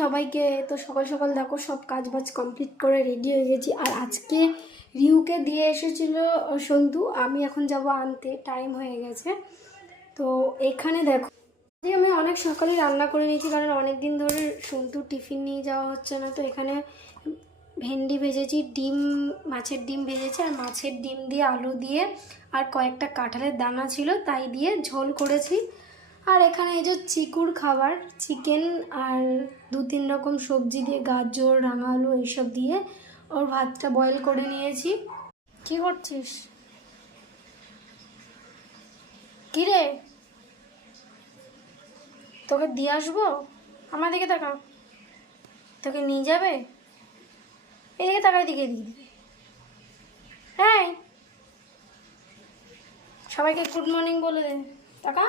সবাইকে। তো সকাল সকাল দেখো সব কাজ বাজ কমপ্লিট করে রেডি হয়ে গেছি। আর আজকে রিউকে দিয়ে এসেছিলো সন্তু, আমি এখন যাব আনতে, টাইম হয়ে গেছে। তো এখানে দেখো আমি অনেক সকালেই রান্না করে নিয়েছি, কারণ অনেক দিন ধরে সন্তুর টিফিন নিয়ে যাওয়া হচ্ছে না। তো এখানে ভেন্ডি ভেজেছি, ডিম, মাছের ডিম ভেজেছি, আর মাছের ডিম দিয়ে আলু দিয়ে আর কয়েকটা কাঁঠালের দানা ছিল তাই দিয়ে ঝোল করেছি। আর এখানে এই যে চিকুর খাবার, চিকেন আর 2-3 রকম সবজি দিয়ে, গাজর, রাঙা আলু এইসব দিয়ে ওর ভাতটা বয়েল করে নিয়েছি। কি করছিস? কি রে, তোকে দিয়ে আসবো? আমার দিকে তাকা, তোকে নিয়ে যাবে? এদিকে তাকা, এদিকে এদিকে। হ্যাঁ, সবাইকে গুড মর্নিং বলে দে, টাকা।